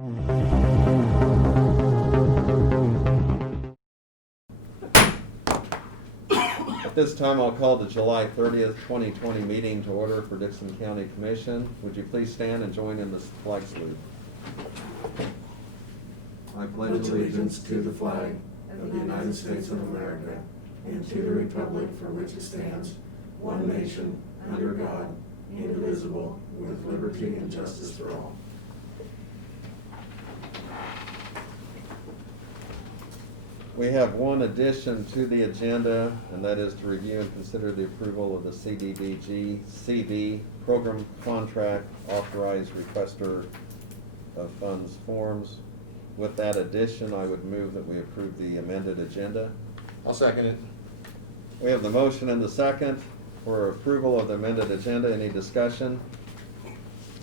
At this time, I'll call the July 30th, 2020 meeting to order for Dixon County Commission. Would you please stand and join in the flag salute? I pledge allegiance to the flag of the United States of America and to the republic for which it stands, one nation, under God, indivisible, with liberty and justice for all. We have one addition to the agenda, and that is to review and consider the approval of the CDBG CV program contract authorized requester of funds forms. With that addition, I would move that we approve the amended agenda. I'll second it. We have the motion and the second for approval of the amended agenda. Any discussion?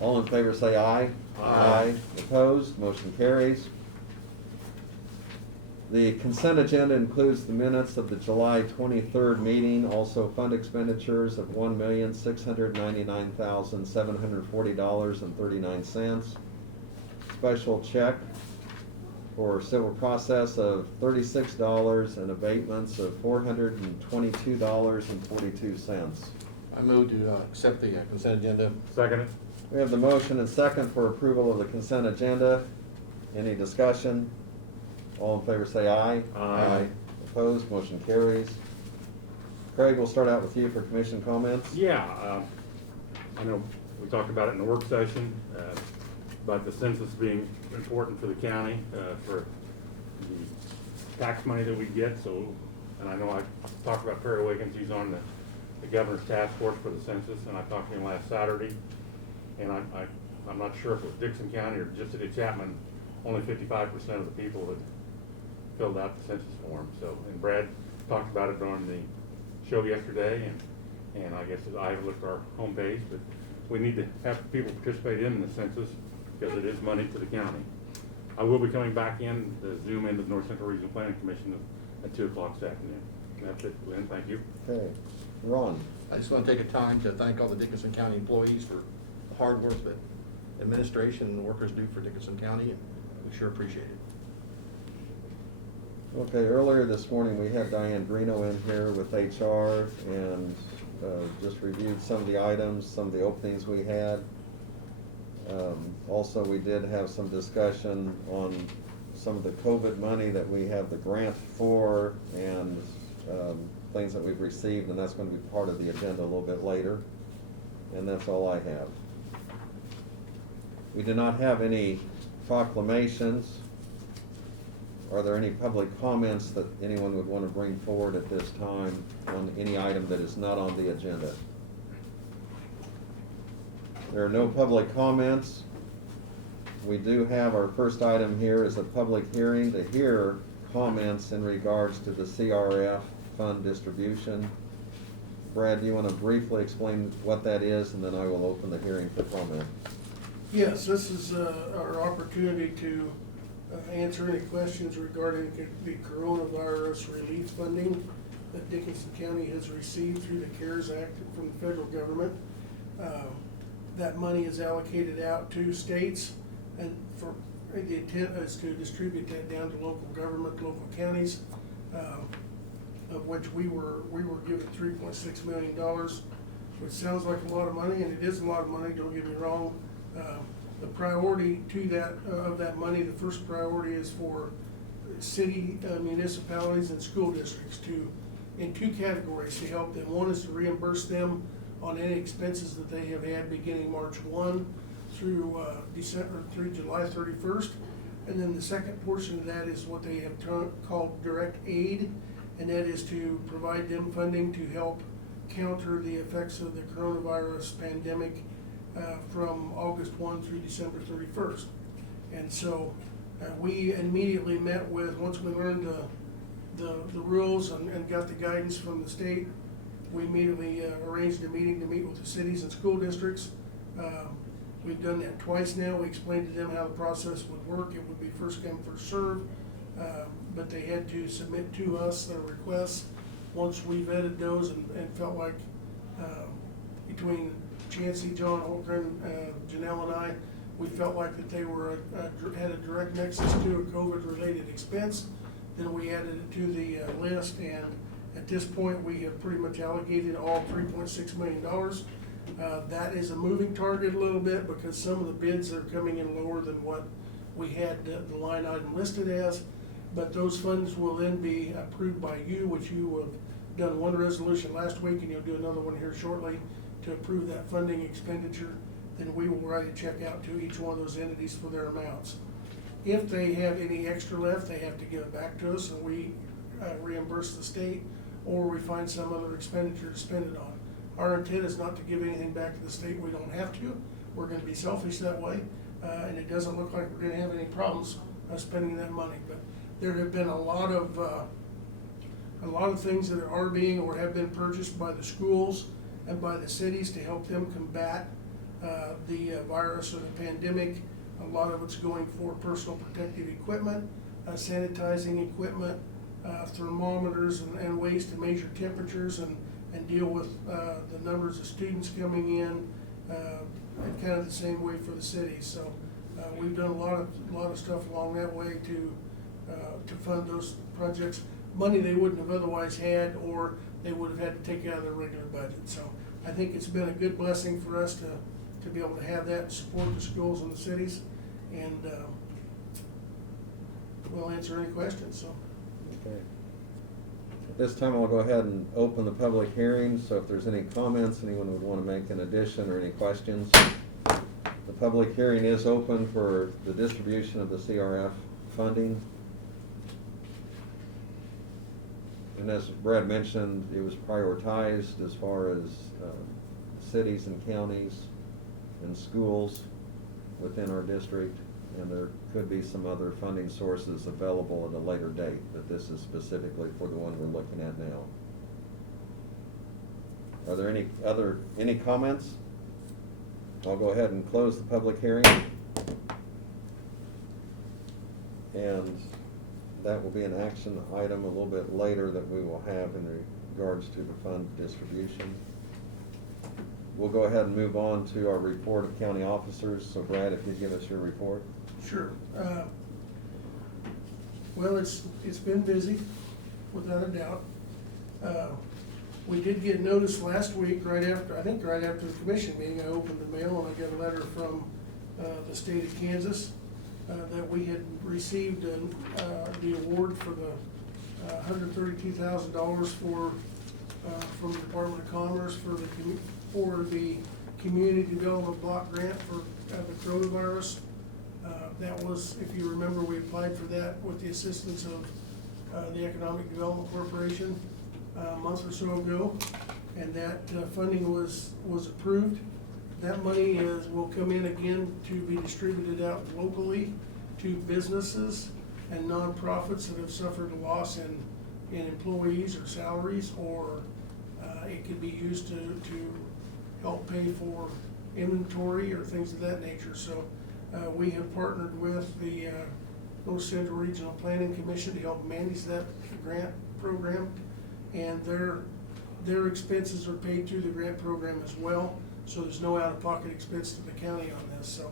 All in favor say aye. Aye. Opposed? Motion carries. The consent agenda includes the minutes of the July 23rd meeting, also fund expenditures of $1,699,740.39. Special check for civil process of $36 and abatements of $422.42. I move to accept the consent agenda. Second it. We have the motion and second for approval of the consent agenda. Any discussion? All in favor say aye. Aye. Opposed? Motion carries. Craig, we'll start out with you for commission comments. Yeah, I know we talked about it in the work session, about the census being important for the county, for the tax money that we get. So, and I know I talked about Perry Wiggins. He's on the governor's task force for the census, and I talked to him last Saturday. And I'm not sure if it was Dixon County or just City of Chapman, only 55% of the people had filled out the census form. So, and Brad talked about it on the show yesterday, and I guess I looked at our homepage, but we need to have people participate in the census because it is money to the county. I will be coming back in to Zoom into the North Central Regional Planning Commission at 2 o'clock this afternoon. That's it, Lynn. Thank you. Okay. Ron. I just want to take a time to thank all the Dickinson County employees for the hard work that administration and the workers do for Dickinson County, and we sure appreciate it. Okay, earlier this morning we had Diane Greeno in here with HR and just reviewed some of the items, some of the openings we had. Also, we did have some discussion on some of the COVID money that we have the grant for and things that we've received, and that's going to be part of the agenda a little bit later. And that's all I have. We do not have any proclamations. Are there any public comments that anyone would want to bring forward at this time on any item that is not on the agenda? There are no public comments. We do have our first item here is a public hearing to hear comments in regards to the CRF fund distribution. Brad, do you want to briefly explain what that is, and then I will open the hearing for comment. Yes, this is our opportunity to answer any questions regarding the coronavirus relief funding that Dickinson County has received through the CARES Act from the federal government. That money is allocated out to states, and for the intent is to distribute that down to local government, local counties, of which we were given $3.6 million, which sounds like a lot of money, and it is a lot of money, don't get me wrong. The priority to that money, the first priority is for city, municipalities and school districts in two categories to help them. One is to reimburse them on any expenses that they have had beginning March 1 through July 31st. And then the second portion of that is what they have called direct aid, and that is to provide them funding to help counter the effects of the coronavirus pandemic from August 1 through December 31st. And so we immediately met with, once we learned the rules and got the guidance from the state, we immediately arranged a meeting to meet with the cities and school districts. We've done that twice now. We explained to them how the process would work. It would be first come, first serve, but they had to submit to us their requests. Once we vetted those and felt like between Chancey, John Holgren, Janelle and I, we felt like that they were, had a direct nexus to a COVID-related expense, then we added it to the list, and at this point, we have pretty much allocated all $3.6 million. That is a moving target a little bit because some of the bids are coming in lower than what we had the line item listed as, but those funds will then be approved by you, which you have done one resolution last week, and you'll do another one here shortly to approve that funding expenditure. Then we will write a check out to each one of those entities for their amounts. If they have any extra left, they have to give it back to us, and we reimburse the state, or we find some other expenditure to spend it on. Our intent is not to give anything back to the state we don't have to. We're gonna be selfish that way, and it doesn't look like we're gonna have any problems spending that money. But there have been a lot of things that are being or have been purchased by the schools and by the cities to help them combat the virus or the pandemic. A lot of it's going for personal protective equipment, sanitizing equipment, thermometers and ways to measure temperatures and deal with the numbers of students coming in, and kind of the same way for the city. So we've done a lot of stuff along that way to fund those projects. Money they wouldn't have otherwise had, or they would have had to take out of their regular budget. So I think it's been a good blessing for us to be able to have that and support the schools and the cities. And we'll answer any questions, so. Okay. At this time, I'll go ahead and open the public hearing, so if there's any comments anyone would want to make in addition or any questions. The public hearing is open for the distribution of the CRF funding. And as Brad mentioned, it was prioritized as far as cities and counties and schools within our district, and there could be some other funding sources available at a later date, but this is specifically for the one we're looking at now. Are there any comments? I'll go ahead and close the public hearing. And that will be an action item a little bit later that we will have in regards to the fund distribution. We'll go ahead and move on to our report of county officers. So Brad, if you'd give us your report. Sure. Well, it's been busy, without a doubt. We did get notice last week, right after the commission meeting. I opened the mail and I got a letter from the state of Kansas that we had received the award for the $132,000 from the Department of Commerce for the Community Development Block Grant for the coronavirus. That was, if you remember, we applied for that with the assistance of the Economic Development Corporation a month or so ago, and that funding was approved. That money will come in again to be distributed out locally to businesses and nonprofits that have suffered a loss in employees or salaries, or it could be used to help pay for inventory or things of that nature. So we have partnered with the North Central Regional Planning Commission to help manage that grant program, and their expenses are paid through the grant program as well. So there's no out-of-pocket expense to the county on this. So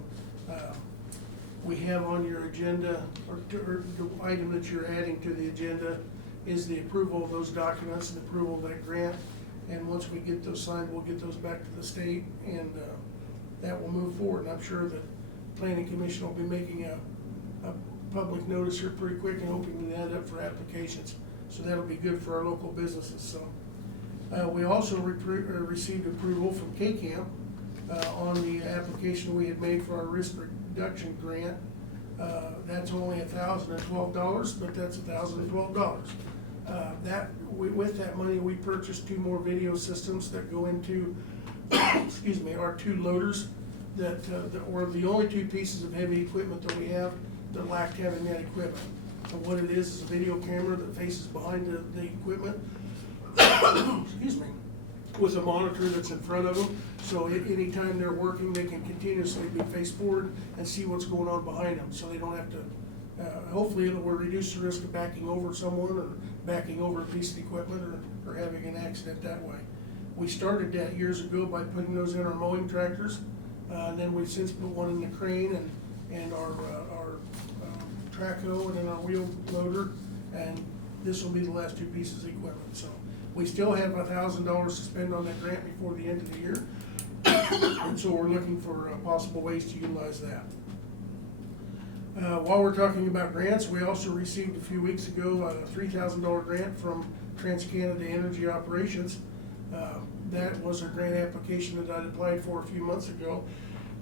we have on your agenda, or the item that you're adding to the agenda is the approval of those documents and approval of that grant. And once we get those signed, we'll get those back to the state, and that will move forward. And I'm sure that Planning Commission will be making a public notice here pretty quick and opening that up for applications. So that'll be good for our local businesses. So we also received approval from KCAM on the application we had made for our risk reduction grant. That's only $1,012, but that's $1,012. With that money, we purchased 2 more video systems that go into, excuse me, our 2 loaders that were the only 2 pieces of heavy equipment that we have that lacked having that equipment. So what it is a video camera that faces behind the equipment, excuse me, with a monitor that's in front of them. So anytime they're working, they can continuously be face forward and see what's going on behind them. So they don't have to, hopefully it will reduce the risk of backing over someone or backing over a piece of equipment or having an accident that way. We started that years ago by putting those in our mowing tractors. And then we've since put one in the crane and our track hoe and then our wheel loader. And this will be the last two pieces of equipment. So we still have $1,000 to spend on that grant before the end of the year. And so we're looking for possible ways to utilize that. While we're talking about grants, we also received a few weeks ago a $3,000 grant from TransCanada Energy Operations. That was a grant application that I'd applied for a few months ago.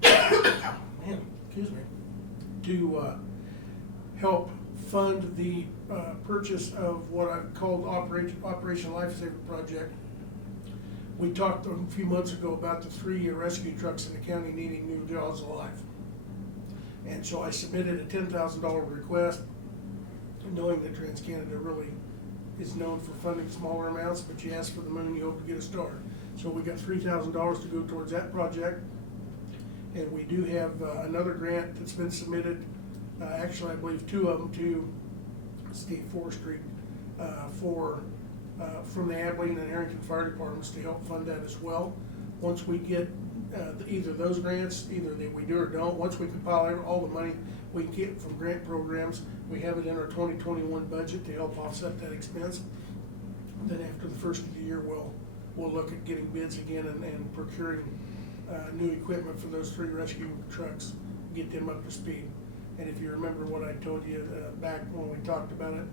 Man, excuse me. To help fund the purchase of what I called Operation Lifesaver Project. We talked a few months ago about the 3 rescue trucks in the county needing new jaws of life. And so I submitted a $10,000 request, knowing that TransCanada really is known for funding smaller amounts, but you ask for the moon, you hope to get a start. So we got $3,000 to go towards that project. And we do have another grant that's been submitted, actually I believe 2 of them to State Forestry from the Abilene and Harrington Fire Departments to help fund that as well. Once we get either those grants, either that we do or don't, once we compile all the money we get from grant programs, we have it in our 2021 budget to help offset that expense. Then after the first of the year, we'll look at getting bids again and procuring new equipment for those 3 rescue trucks, get them up to speed. And if you remember what I told you back when we talked about it,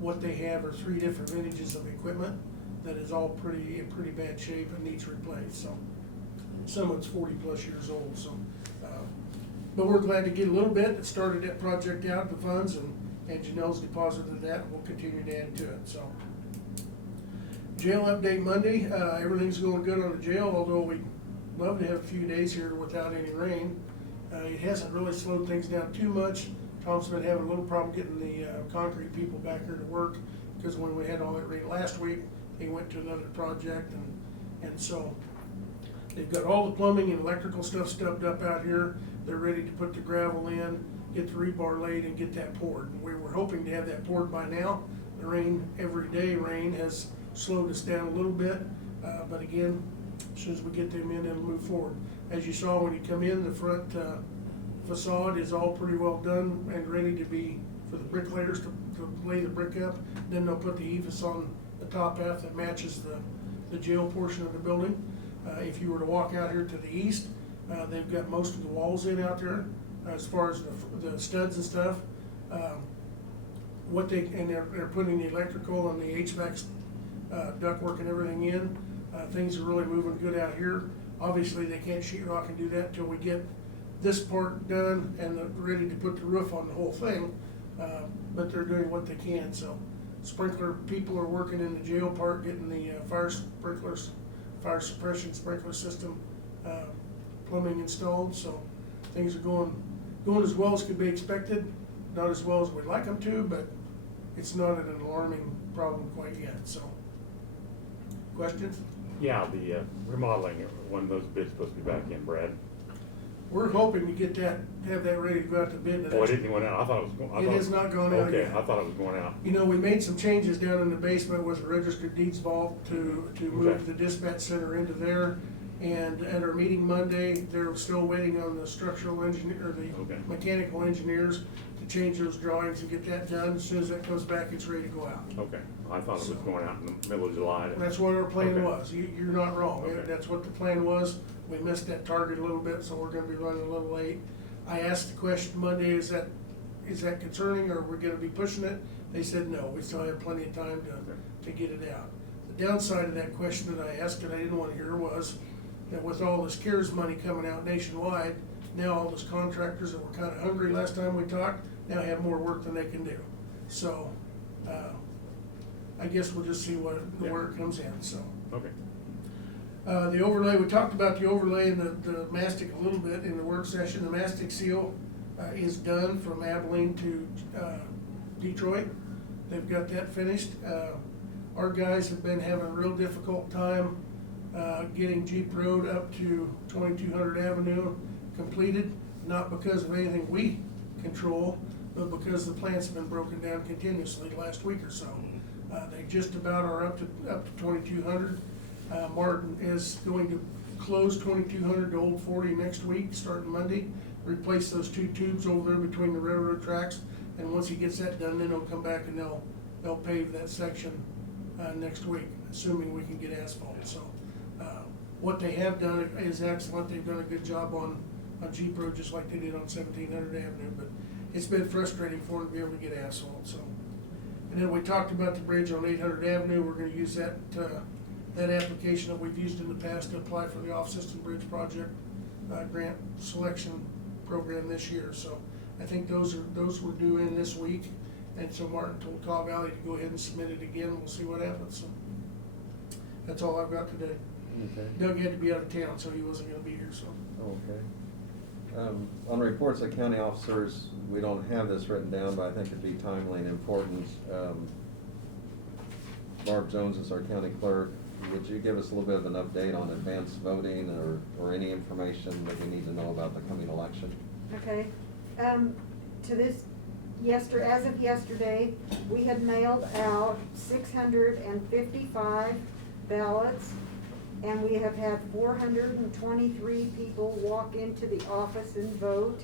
what they have are 3 different vintages of equipment that is all in pretty bad shape and needs replaced. So some of it's 40 plus years old. So, but we're glad to get a little bit. It started that project out, the funds, and Janelle's deposited that, and we'll continue to add to it. So, jail update Monday. Everything's going good on the jail, although we'd love to have a few days here without any rain. It hasn't really slowed things down too much. Tom's been having a little problem getting the concrete people back here to work, because when we had all that rain last week, he went to another project, and so they've got all the plumbing and electrical stuff stubbed up out here. They're ready to put the gravel in, get the rebar laid, and get that poured. We were hoping to have that poured by now. The rain, everyday rain, has slowed us down a little bit, but again, as soon as we get them in, it'll move forward. As you saw when you come in, the front facade is all pretty well done and ready to be for the bricklayers to lay the brick up. Then they'll put the ephes on the top half that matches the jail portion of the building. If you were to walk out here to the east, they've got most of the walls in out there as far as the studs and stuff. They're putting the electrical and the HVAC ductwork and everything in. Things are really moving good out here. Obviously, they can't sheetrock and do that until we get this part done and ready to put the roof on the whole thing. But they're doing what they can. So, sprinkler people are working in the jail part, getting the fire suppression sprinkler system plumbing installed. So, things are going as well as could be expected. Not as well as we'd like them to, but it's not an alarming problem quite yet. So, questions? Yeah, the remodeling, one of those bids supposed to be back in, Brad. We're hoping to get that, have that ready to go out to bid. Oh, it didn't go out, I thought it was going. It has not gone out Okay, yet. I thought it was going out. You know, we made some changes down in the basement with the registered deeds vault to move Okay. the dispatch center into there. And at our meeting Monday, they're still waiting on the structural engineer, or the Okay. mechanical engineers to change those drawings and get that done. As soon as that comes back, it's ready to go out. Okay, I thought it was going out in the middle of July. That's what our plan Okay. was. You're not wrong. Okay. That's what the plan was. We missed that target a little bit, so we're gonna be running a little late. I asked the question Monday, is that concerning, or we're gonna be pushing it? They said no, we still have plenty of time to get it out. The downside of that question that I asked and I didn't wanna hear was that with all this CARES money coming out nationwide, now all those contractors that were kinda hungry last time we talked, now have more work than they can do. So, I guess we'll just see where it comes in, so. Okay. The overlay, we talked about the overlay and the mastic a little bit in the work session. The mastic seal is done from Abilene to Detroit. They've got that finished. Our guys have been having a real difficult time getting Jeep Road up to 2200 Avenue completed, not because of anything we control, but because the plant's been broken down continuously the last week or so. They just about are up to 2200. Martin is going to close 2200 to Old 40 next week, starting Monday. Replace those 2 tubes over there between the railroad tracks, and once he gets that done, then he'll come back and they'll pave that section next week, assuming we can get asphalt. So what they have done is excellent. They've done a good job on Jeep Road, just like they did on 1700 Avenue, but it's been frustrating for them to be able to get asphalt. So, and then we talked about the bridge on 800 Avenue. We're going to use that application that we've used in the past to apply for the off-system bridge project grant selection program this year. So I think those were due in this week, and so Martin told Caw Valley to go ahead and submit it again. We'll see what happens. So that's all I've got today. Okay. Doug had to be out of town, so he wasn't going to be here. So. Okay. On reports of county officers, we don't have this written down, but I think it'd be timely and important. Barb Jones is our county clerk. Would you give us a little bit of an update on advanced voting or any information that we need to know about the coming election? Okay, as of yesterday, we had mailed out 655 ballots, and we have had 423 people walk into the office and vote,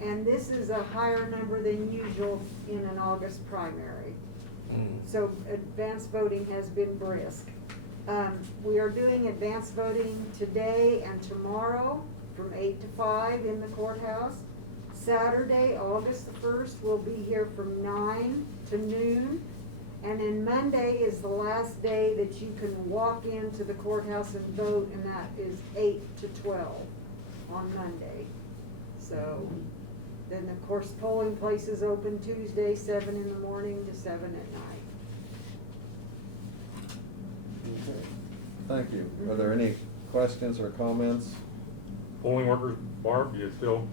and this is a higher number than usual in an August primary. So advanced voting has been brisk. We are doing advanced voting today and tomorrow from 8 to 5 in the courthouse. Saturday, August the 1st, we'll be here from 9 to noon. And then Monday is the last day that you can walk into the courthouse and vote, and that is 8 to 12 on Monday. So then, of course, polling places open Tuesday, 7 in the morning to 7 at night. Okay. Thank you. Are there any questions or comments? Polling workers, Barb, you still?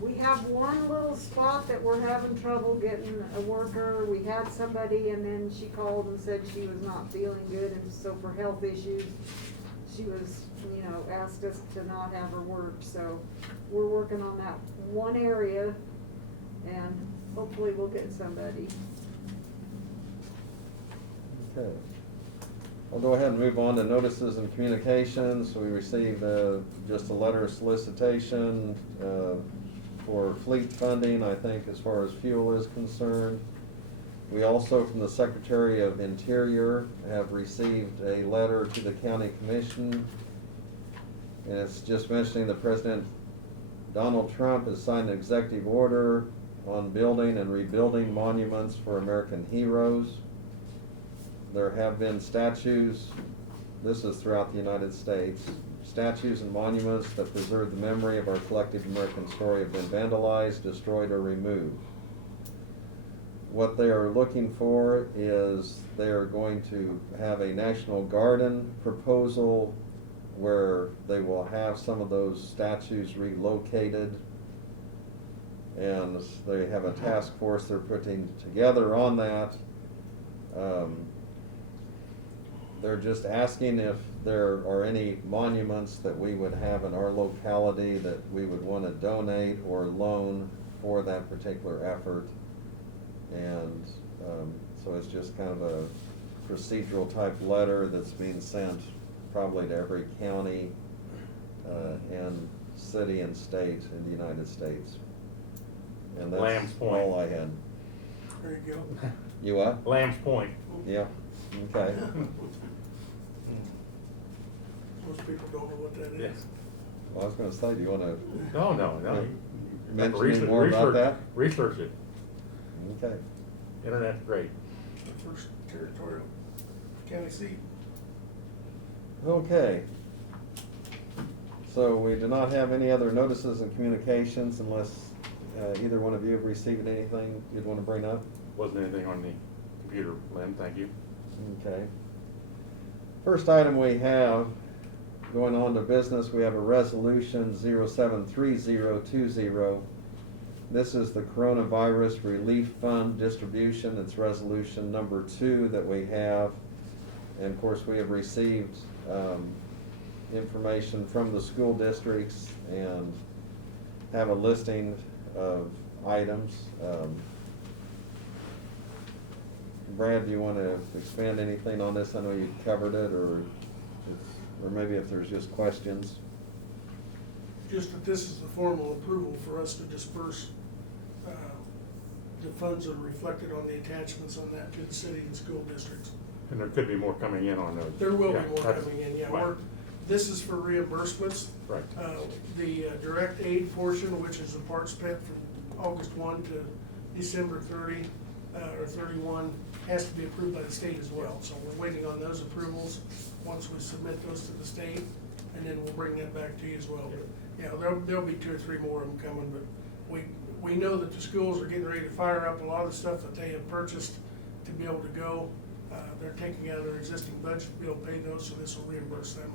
We have one little spot that we're having trouble getting a worker. We had somebody, and then she called and said she was not feeling good, and so for health issues, she was, asked us to not have her work. So we're working on that one area, and hopefully we'll get somebody. Okay. I'll go ahead and move on to notices and communications. We received just a letter of solicitation for fleet funding, I think, as far as fuel is concerned. We also, from the Secretary of Interior, have received a letter to the County Commission, and it's just mentioning that President Donald Trump has signed an executive order on building and rebuilding monuments for American heroes. There have been statues, this is throughout the United States, statues and monuments that preserve the memory of our collective American story have been vandalized, destroyed, or removed. What they are looking for is they are going to have a National Garden proposal where they will have some of those statues relocated, and they have a task force they're putting together on that. They're just asking if there are any monuments that we would have in our locality that we would want to donate or loan for that particular effort. And so it's just kind of a procedural type letter that's being sent probably to every county and city and state in the United States. And that's Lamb's Point. all I had. There you go. You what? Lamb's Point. Yeah, okay. Most people don't know what that is. Yes. Well, I was gonna say, do you wanna No. You mention research- any more about that? Research it. Okay. Internet's great. The first territorial county seat. Okay. So we do not have any other notices and communications unless either one of you have received anything you'd want to bring up? Wasn't anything on the computer, Lynn, thank you. Okay. First item we have, going on to business, we have a resolution 073020. This is the Coronavirus Relief Fund distribution. It's resolution number 2 that we have. And of course, we have received information from the school districts and have a listing of items. Brad, do you want to expand anything on this? I know you covered it, or it's or maybe if there's just questions. Just that this is the formal approval for us to disperse, the funds that are reflected on the attachments on that to the city and school districts. And there could be more coming in on those. There will be Yeah, more that's- coming in, yeah, right, this is for reimbursements. Right. The direct aid portion, which is the part spent from August 1 to December 30, or 31, has to be approved by the state as well. So we're waiting on those approvals, once we submit those to the state, and then we'll bring that back to you as well. But, yeah, there'll be 2 or 3 more of them coming, but we know that the schools are getting ready to fire up a lot of the stuff that they have purchased to be able to go. They're taking out of their existing budget to be able to pay those, so this will reimburse them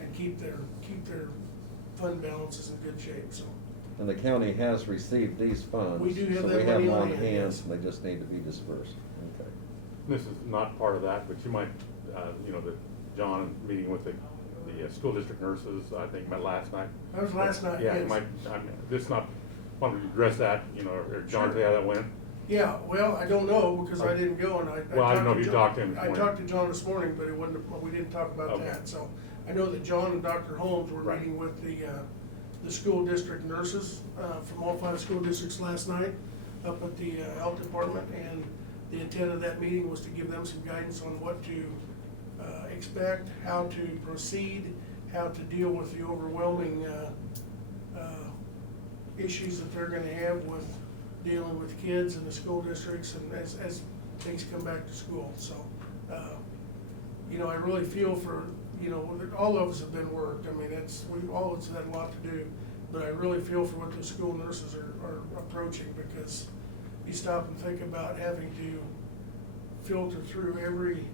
and keep their fund balances in good shape, so. And the county has received these funds. We do have so that we have money them on on hand, hand, yes. and they just need to be dispersed. Okay. This is not part of that, but you might, John meeting with the school district nurses, I think, met last night. That was last night, Yeah, you yes. might, this not, why don't you address that, or John, Sure. see how that went? Yeah, well, I don't know, because I didn't go, and Well, I don't know if you John- talked to him this I morning. talked to John this morning, but we didn't talk about Okay. that, so. I know that John and Dr. Holmes were Right. meeting with the school district nurses, from all 5 school districts last night, up at the health department, and the intent of that meeting was to give them some guidance on what to expect, how to proceed, how to deal with the overwhelming issues that they're gonna have with dealing with kids in the school districts and as things come back to school, so. I really feel for, all of us have been worked, I mean, all of us had a lot to do, but I really feel for what the school nurses are approaching, because you stop and think about having to filter through every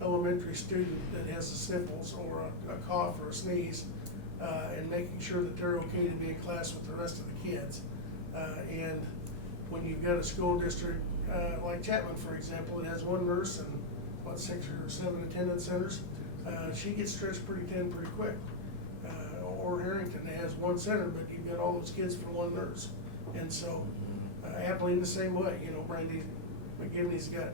elementary student that has the sniffles or a cough or a sneeze, and making sure that they're okay to be in class with the rest of the kids. And when you've got a school district, like Chapman, for example, it has 1 nurse and, 6 or 7 attendance centers, she gets stretched pretty thin pretty quick. Or Harrington has 1 center, but you've got all those kids for 1 nurse. And so, Abilene the same way, Brandy McGivney's got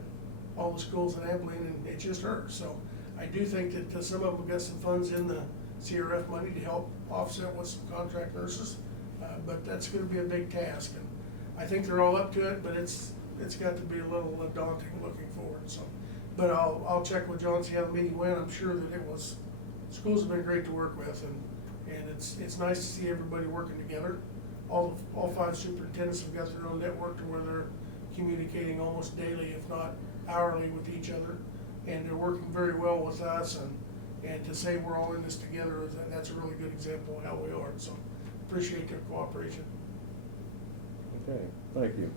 all the schools in Abilene, and it's just her. So I do think that some of them got some funds in the CRF money to help offset with some contract nurses, but that's gonna be a big task. And I think they're all up to it, but it's got to be a little daunting looking forward, so. But I'll check with John, see how the meeting went. I'm sure that schools have been great to work with, and it's nice to see everybody working together. All 5 superintendents have got their own network to where they're communicating almost daily, if not hourly, with each other. And they're working very well with us, and to say we're all in this together, that's a really good example of how we are. So appreciate their cooperation. Okay, thank you.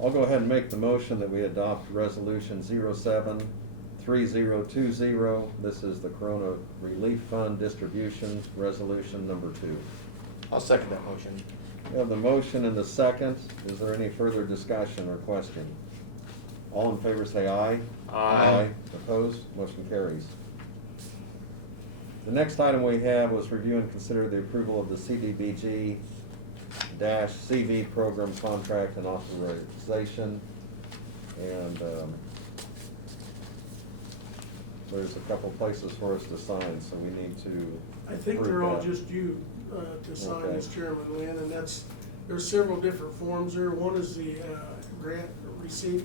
I'll go ahead and make the motion that we adopt resolution 073020. This is the Corona Relief Fund distribution, resolution number 2. I'll second that motion. We have the motion and the second. Is there any further discussion or question? All in favor say aye. Aye. Opposed? Motion carries. The next item we have was review and consider the approval of the CDBG-CV program contract and authorization. And there's a couple places for us to sign, so we need to I think approve they're all that. just you to sign Okay. as chairman, Lynn, and there's several different forms there. One is the grant receipt,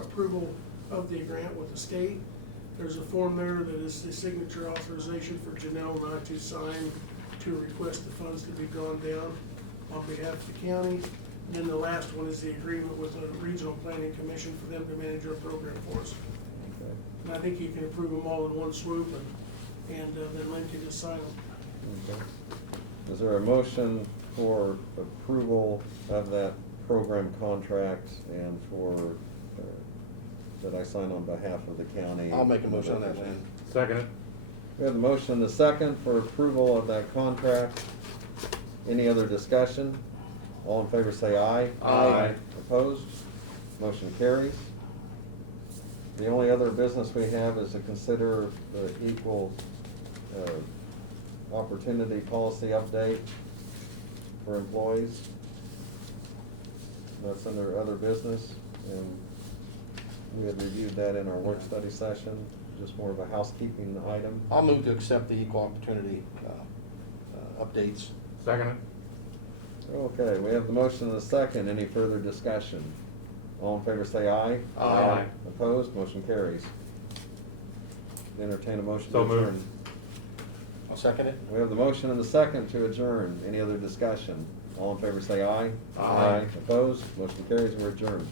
approval of the grant with the state. There's a form there that is the signature authorization for Janelle and I to sign to request the funds to be drawn down on behalf of the county. And then the last one is the agreement with the Regional Planning Commission for them to manage our program for us. Okay. And I think you can approve them all in one swoop, and then Lynn can just sign them. Okay. Is there a motion for approval of that program contract and for, that I sign on behalf of the county? I'll make a motion on that, Lynn. Second it? We have the motion and the second for approval of that contract. Any other discussion? All in favor say aye. Aye. Opposed? Motion carries. The only other business we have is to consider the equal opportunity policy update for employees. That's under other business, and we had reviewed that in our work study session. just more of a housekeeping item. I'll move to accept the equal opportunity updates. Second it? Okay, we have the motion and the second. Any further discussion? All in favor say aye. Aye. Opposed? Motion carries. Entertain a motion to So moved. adjourn. I'll second it. We have the motion and the second to adjourn. Any other discussion? All in favor say aye. Aye. Opposed? Motion carries. We're adjourned.